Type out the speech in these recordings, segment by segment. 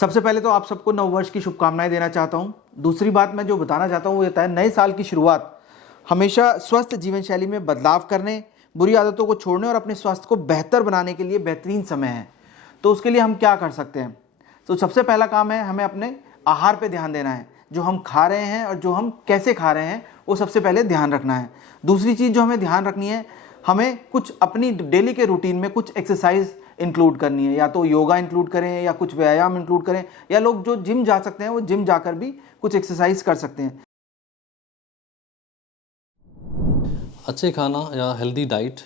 सबसे पहले तो आप सबको नववर्ष की शुभकामनाएं देना चाहता हूं। दूसरी बात मैं जो बताना चाहता हूं वो ये है, नए साल की शुरुआत हमेशा स्वस्थ जीवन शैली में बदलाव करने, बुरी आदतों को छोड़ने और अपने स्वास्थ्य को बेहतर बनाने के लिए बेहतरीन समय है। तो उसके लिए हम क्या कर सकते हैं? तो सबसे पहला काम है हमें अपने आहार पे ध्यान देना है। जो हम खा रहे हैं और जो हम कैसे खा रहे हैं वो सबसे पहले ध्यान रखना है। दूसरी चीज़ जो हमें ध्यान रखनी है, हमें कुछ अपनी डेली के रूटीन में कुछ एक्सरसाइज इंक्लूड करनी है। या तो योगा इंक्लूड करें या कुछ व्यायाम इंक्लूड करें, या लोग जो जिम जा सकते हैं वो जिम जाकर भी कुछ एक्सरसाइज कर सकते हैं। अच्छे खाना या healthy diet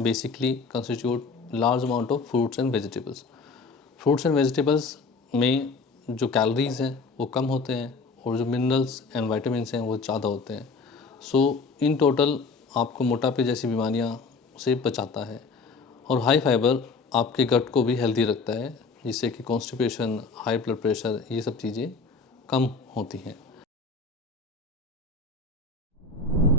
basically constitute large amount of fruits and vegetables. Fruits and vegetables में जो कैलोरीज हैं वो कम होते हैं और जो मिनरल्स एंड वाइटामिन्स हैं वो ज़्यादा होते हैं। सो इन टोटल आपको मोटापे जैसी बीमारियां से बचाता है। और हाई फाइबर आपके गट को भी हेल्दी रखता है, जिससे कि कॉन्स्टिपेशन, हाई ब्लड प्रेशर, ये सब चीज़ें कम होती हैं।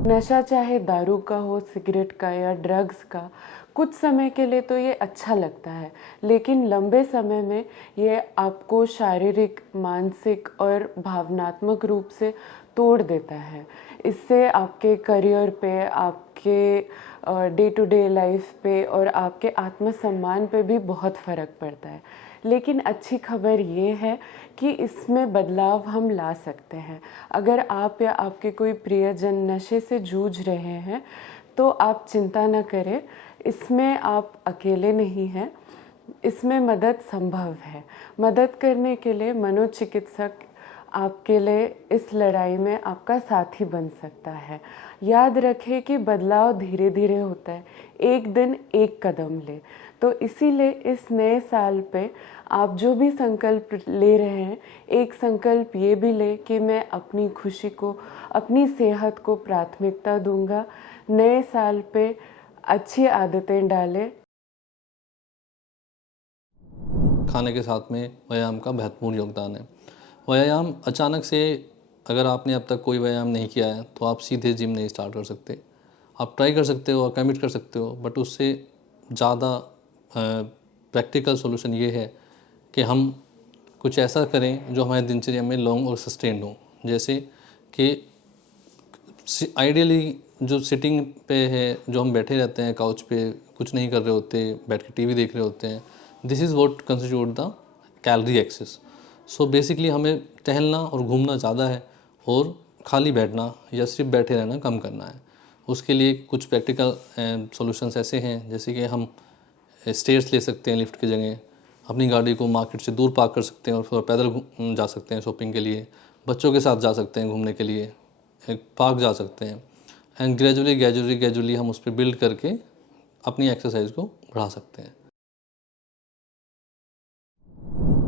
नशा चाहे दारू का हो, सिगरेट का या ड्रग्स का, कुछ समय के लिए तो ये अच्छा लगता है, लेकिन लंबे समय में ये आपको शारीरिक, मानसिक और भावनात्मक रूप से तोड़ देता है। इससे आपके करियर पे, आपके डे टू डे लाइफ पे और आपके आत्मसम्मान पे भी बहुत फ़र्क पड़ता है। लेकिन अच्छी खबर ये है कि इसमें बदलाव हम ला सकते हैं। अगर आप या आपके कोई प्रियजन नशे से जूझ रहे हैं तो आप चिंता न करें, इसमें आप अकेले नहीं हैं, इसमें मदद संभव है। मदद करने के लिए मनोचिकित्सक आपके लिए इस लड़ाई में आपका साथी बन सकता है। याद रखें कि बदलाव धीरे धीरे होता है, एक दिन एक कदम ले। तो इसीलिए इस नए साल पे आप जो भी संकल्प ले रहे हैं, एक संकल्प ये भी ले कि मैं अपनी खुशी को, अपनी सेहत को प्राथमिकता दूंगा। नए साल पे अच्छी आदतें डालें। खाने के साथ में व्यायाम का महत्वपूर्ण योगदान है। व्यायाम अचानक से, अगर आपने अब तक कोई व्यायाम नहीं किया है तो आप सीधे जिम नहीं स्टार्ट कर सकते। आप ट्राई कर सकते हो और कमिट कर सकते हो, बट उससे ज़्यादा प्रैक्टिकल सॉल्यूशन ये है कि हम कुछ ऐसा करें जो हमारे दिनचर्या में लॉन्ग और सस्टेन्ड हो। जैसे कि आइडियली जो सिटिंग पे है, जो हम बैठे रहते हैं काउच पे, कुछ नहीं कर रहे होते, बैठ के टीवी देख रहे होते हैं, this is what constitute the calorie excess. So basically हमें टहलना और घूमना ज़्यादा है और खाली बैठना या सिर्फ बैठे रहना कम करना है। उसके लिए कुछ प्रैक्टिकल सॉल्यूशंस ऐसे हैं, जैसे कि हम स्टेयर्स ले सकते हैं लिफ्ट की जगह, अपनी गाड़ी को मार्केट से दूर पार्क कर सकते हैं और फिर पैदल जा सकते हैं शॉपिंग के लिए, बच्चों के साथ जा सकते हैं घूमने के लिए, एक पार्क जा सकते हैं। एंड ग्रेजुअली हम उस पर बिल्ड करके अपनी एक्सरसाइज को बढ़ा सकते हैं।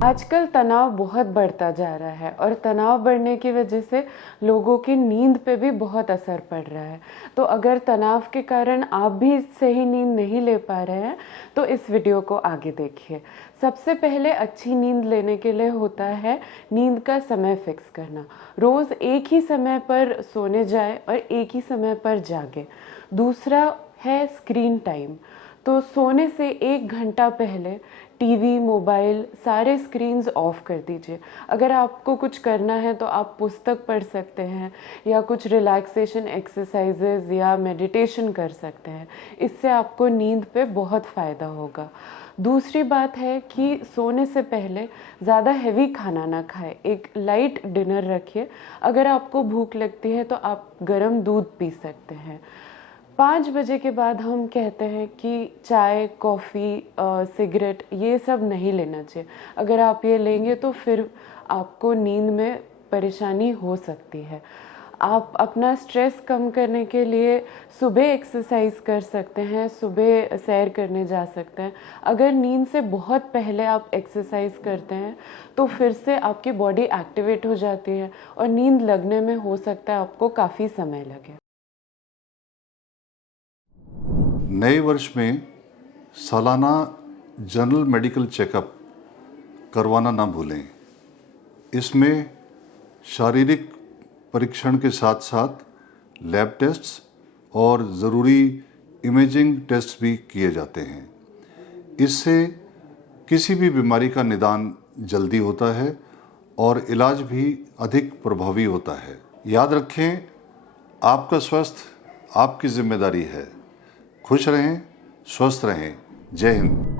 आजकल तनाव बहुत बढ़ता जा रहा है और तनाव बढ़ने की वजह से लोगों की नींद पे भी बहुत असर पड़ रहा है। तो अगर तनाव के कारण आप भी सही नींद नहीं ले पा रहे हैं तो इस वीडियो को आगे देखिए। सबसे पहले अच्छी नींद लेने के लिए होता है नींद का समय फिक्स करना। रोज़ एक ही समय पर सोने जाए और एक ही समय पर जागे। दूसरा है स्क्रीन टाइम। तो सोने से 1 घंटा पहले टीवी, मोबाइल, सारे स्क्रीन्स ऑफ कर दीजिए। अगर आपको कुछ करना है तो आप पुस्तक पढ़ सकते हैं या कुछ रिलैक्सेशन एक्सरसाइजेज या मेडिटेशन कर सकते हैं। इससे आपको नींद पे बहुत फ़ायदा होगा। दूसरी बात है कि सोने से पहले ज़्यादा हैवी खाना ना खाएं, एक लाइट डिनर रखिए। अगर आपको भूख लगती है तो आप गर्म दूध पी सकते हैं। 5 बजे के बाद हम कहते हैं कि चाय, कॉफ़ी, सिगरेट ये सब नहीं लेना चाहिए। अगर आप ये लेंगे तो फिर आपको नींद में परेशानी हो सकती है। आप अपना स्ट्रेस कम करने के लिए सुबह एक्सरसाइज कर सकते हैं, सुबह सैर करने जा सकते हैं। अगर नींद से बहुत पहले आप एक्सरसाइज करते हैं तो फिर से आपकी बॉडी एक्टिवेट हो जाती है और नींद लगने में हो सकता है आपको काफ़ी समय लगे। नए वर्ष में सालाना जनरल मेडिकल चेकअप करवाना ना भूलें। इसमें शारीरिक परीक्षण के साथ साथ लैब टेस्ट्स और ज़रूरी इमेजिंग टेस्ट भी किए जाते हैं। इससे किसी भी बीमारी का निदान जल्दी होता है और इलाज भी अधिक प्रभावी होता है। याद रखें, आपका स्वास्थ्य आपकी जिम्मेदारी है। खुश रहें, स्वस्थ रहें। जय हिंद।